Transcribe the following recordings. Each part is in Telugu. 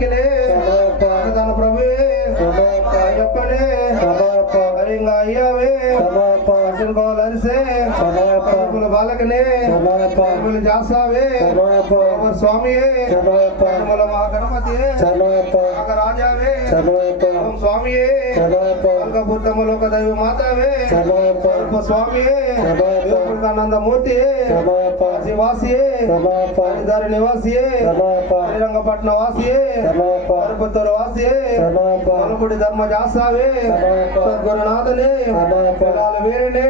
దాయికినే తన ప్రభువే అయ్యప్పనే హరింగా అయ్యావే అర్జునుకోవాలనిసే బాలకనే జాసావే స్వామియే మహాగణపతియే రాజావే స్వామియే లోక దైవ మాతావే స్వామియే నందమూర్తియే వాసియే హరిదారి నివాసియే శ్రీరంగపట్న వాసియే పరుపుత్తూరు వాసియే మలపుడి ధర్మ జాసావే సద్గురునాథనే వీరినే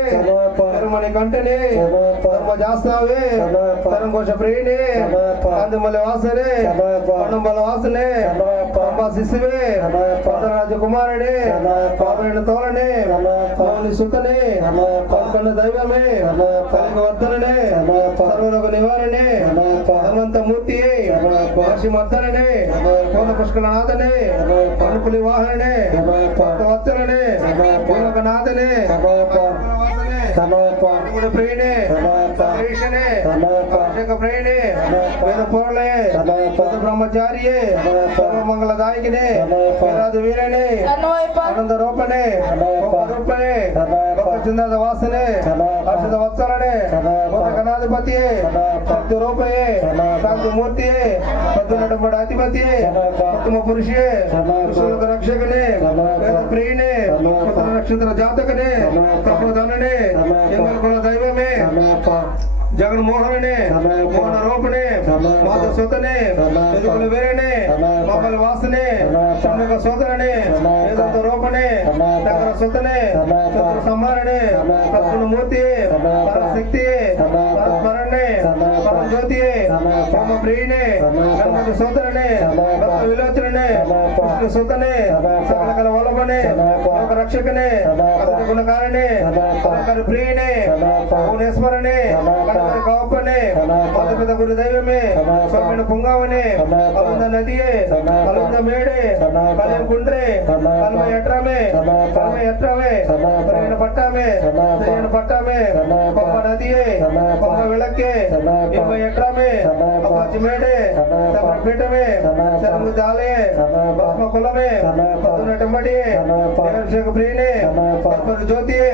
తిరుమణి కంటనే ధర్మ జాస్తావే తరంఘోష ప్రియునే కందుమల్లి వాసనే పండంబల వాసనే పంబా శిశువే రాజకుమారుడే పాపరేణ తోలనే మౌని సుతనే పల్కొండ దైవమే కలిగి వర్ధననే సర్వలోక నివారణే ధర్మంతమూర్తియే మహర్షి మర్దననే పూర్ణ పుష్కలనాథనే అనుకులి వాహననే వత్సలనే పూర్ణకనాథనే ప్రియునే అభిషేక ప్రియునే వేద పూర్ణే బ్రహ్మచారియే సర్వమంగళదాయకినే వేదాది వీరనే ఆనంద రూపనే రూపనే చిందద వాసనే హర్షద వత్సలనే గణాధిపతియే శక్తి రూపయే శాంతి మూర్తియే పద్దునడంబడ అధిపతియే ఉత్తమ పురుషే పురుషులకు రక్షకనే వేద ప్రియునే నక్షత్ర జాతకనే ప్రబోధననే కుల దైవమే జగన్మోహననే మోహన రూపనే మాత సుతనే ఎదుగుల వేరనే మమ్మల వాసనే షణ్ముఖ సోదరనే వేదాంత రూపనే నగర సుతనే సంహారణే సద్గుణమూర్తి పరశక్తి పరస్మరణే పరజ్యోతియే పరమ ప్రియునే గణపతి సోదరనే భక్త విలోచననే కృష్ణ సుతనే సకల కల వల్లభనే లోక రక్షకనే అతని గుణకారణే పరకరి ప్రియునే భువనేశ్వరనే కాపనే పెద్ద గురు దైవమే స్వామిని పొంగావనే అలుంద నదియే అలుంద మేడే కళ్యాణ కుండ్రే కల్మ ఎట్రమే పట్టామే పట్టామే కొమ్మ నదియే కొమ్మ విளக்கே ఇమ్మ ఎట్రమే అపాచి మేడే పీఠమే శరము దాలే భస్మ కులమే పదునటంబడియే అభిషేక ప్రియునే పరపరు జ్యోతియే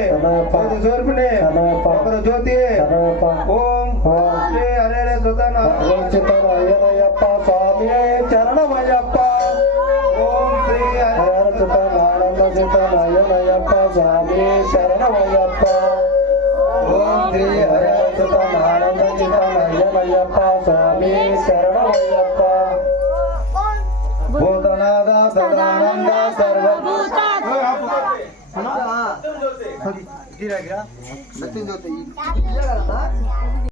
పదు జోర్పునే పరపరు జ్యోతియే ఓం శ్రీ హరే సుతన అయ్యనయ్యప్ప స్వామి చరణమయ్యప్ప ఓం శ్రీ హరే సుతన అయ్యనయ్యప్ప స్వామి శరణమయ్యప్ప ఓం శ్రీ హరే సుతన అయ్యనయ్యప్ప స్వామి శరణమయ్యప్ప భూతనాథ సదానంద సర్వభూత సత్యం జ్యోతి